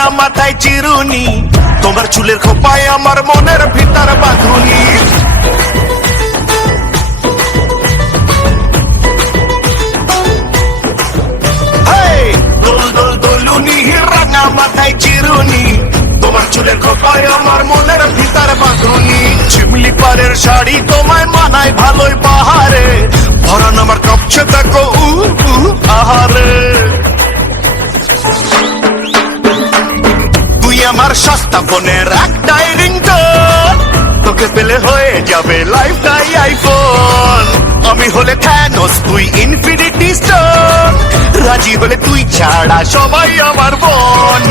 রাঙা মাথায় চিরুনি, তোমার চুলের খোপায় আমার মনের ভিতর বাঁধুনি। দোল দোল দোলুনি, রাঙা মাথায় চিরুনি, তোমার চুলের খোপায় আমার মনের ভিতর বাঁধুনি। শিমলি পাড়ের শাড়ি তোমায় মানায় ভালোই বাহারে, ভরান আমার কাঁপছে দেখো আহারে। তুই আমার সস্তা ফোনের একটাই রিংটোন, তোকে পেলে হয়ে যাবে লাইফটাই আইফোন। আমি হলে থ্যানোস, তুই ইনফিনিটি স্টোন, রাজি হলে তুই ছাড়া সবাই আমার বোন।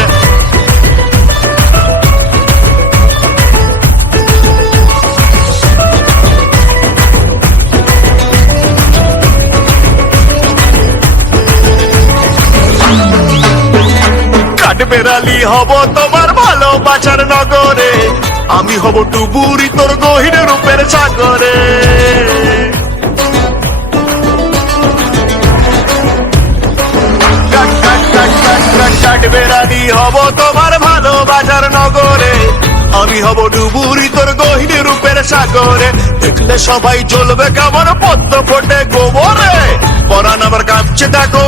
বেড়ালি হব তোমার ভালোবাসার নগরে, আমি হব ডুবুরি তোর গহীন রূপের সাগরে। বেড়ালি হব তোমার ভালোবাসার নগরে, আমি হব ডুবুরি তোর গহীন রূপের সাগরে। দেখলে সবাই জ্বলবে কেমন পদ্ম ফোটে গোবরে, পরান আমার কাঁপছে দেখো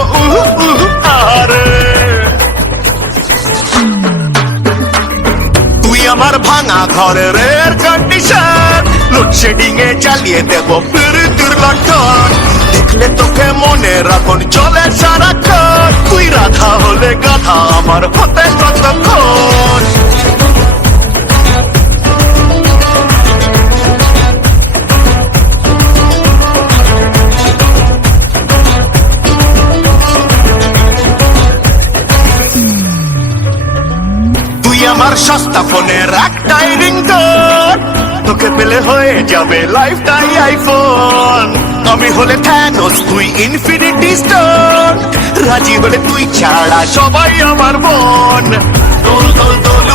আহারে। আমার ভাঙা ঘরের এয়ার কন্ডিশন, লোডশেডিং এ চালিয়ে দেব বিদ্যুৎ লণ্ঠন। দেখলে তোকে মনে রাখুন চলে সারাক্ষণ, তুই রাধা হলে গাধা আমার হতে কতক্ষণ। আমার সস্তা ফোনের একটাই রিংটোন, তোকে পেলে হয়ে যাবে লাইফটাই আইফোন। আমি হলে থ্যানোস, তুই ইনফিনিটি স্টোন, রাজি হলে তুই ছাড়া সবাই আমার বোন। দোল দোল দোল